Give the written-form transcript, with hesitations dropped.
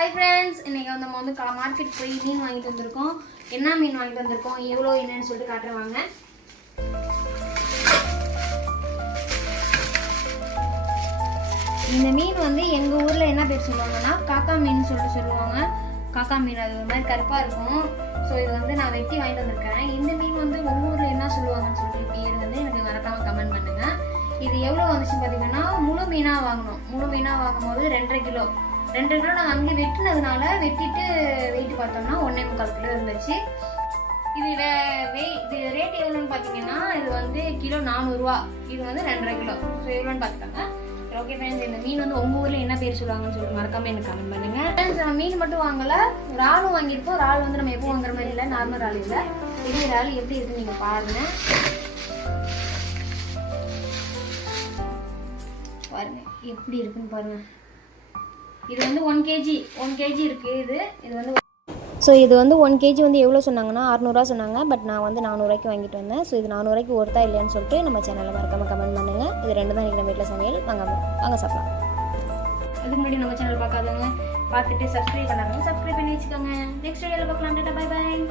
Hi friends, இன்றைக்கி நம்ம வந்து மார்க்கெட் போய் மீன் வாங்கிட்டு வந்திருக்கோம். என்ன மீன் வாங்கிட்டு வந்திருக்கோம், எவ்வளோ என்னன்னு சொல்லிட்டு காட்டுறவாங்க. இந்த மீன் வந்து எங்கள் ஊரில் என்ன பேர் சொல்லுவாங்கன்னா காக்கா மீன் சொல்லிட்டு சொல்லுவாங்க. காக்கா மீன் அது ஒரு மாதிரி கருப்பாக இருக்கும். ஸோ இது வந்து நான் வெட்டி வாங்கிட்டு வந்திருக்கேன். இந்த மீன் வந்து உங்கள் ஊரில் என்ன சொல்லுவாங்கன்னு சொல்லிட்டு பேர் வந்து எனக்கு மறக்காமல் கமெண்ட் பண்ணுங்கள். இது எவ்வளோ வந்துச்சுன்னு பார்த்தீங்கன்னா முழு மீனாக வாங்கணும். முழு மீனாக வாங்கும்போது 2.5 கிலோ நாங்கள் அங்கே வெட்டினதுனால வெட்டிட்டு வெயிட் பார்த்தோம்னா 1.25 கிலோ இருந்துச்சு. இது இது ரேட் எவ்வளோன்னு பார்த்தீங்கன்னா இது வந்து கிலோ 400 ரூபா. இது வந்து 2.5 கிலோ. ஸோ எவ்வளோன்னு பார்த்துக்காங்க. ஓகே ஃப்ரெண்ட்ஸ், இந்த மீன் வந்து உங்கள் ஊரில் என்ன பேர் சொல்லுவாங்கன்னு சொல்லிட்டு மறக்காமல் எனக்கு கமெண்ட் பண்ணுங்கள். ஃப்ரெண்ட்ஸ், நம்ம மீன் மட்டும் வாங்கலை, இறாலும் வாங்கியிருப்போம். இறால் வந்து நம்ம எப்போ வாங்குற மாதிரி இல்லை, நார்மல் இறால் இல்லை. இது இறால் எப்படி இருக்குன்னு நீங்கள் பாருங்க. எப்படி இருக்குன்னு பாருங்க. இது வந்து 1 kg இருக்குது. இது வந்து இது வந்து 1 kg வந்து எவ்வளோ சொன்னாங்கன்னா 600 ரூபா சொன்னாங்க. பட் நான் வந்து 400 ரூபாய்க்கு வாங்கிட்டு வந்தேன். ஸோ இது 400 ரூபாய்க்கு ஒருத்தா இல்லையான்னு சொல்லிட்டு நம்ம சேனலில் மறக்காமல் கமெண்ட் பண்ணுங்கள். இது 2 தான் இன்றைக்கி நம்ம வீட்டில் சமையல். வாங்க சாப்பிடலாம். அதுக்கு முன்னாடி நம்ம சேனல் பார்க்காதவங்க பார்த்துட்டு சப்ஸ்கிரைப் பண்ணாங்க, சப்ஸ்கிரைப் பண்ணி வச்சுக்கோங்க. நெக்ஸ்ட் வீடியோவில் பார்க்கலாம். Tata, bye bye.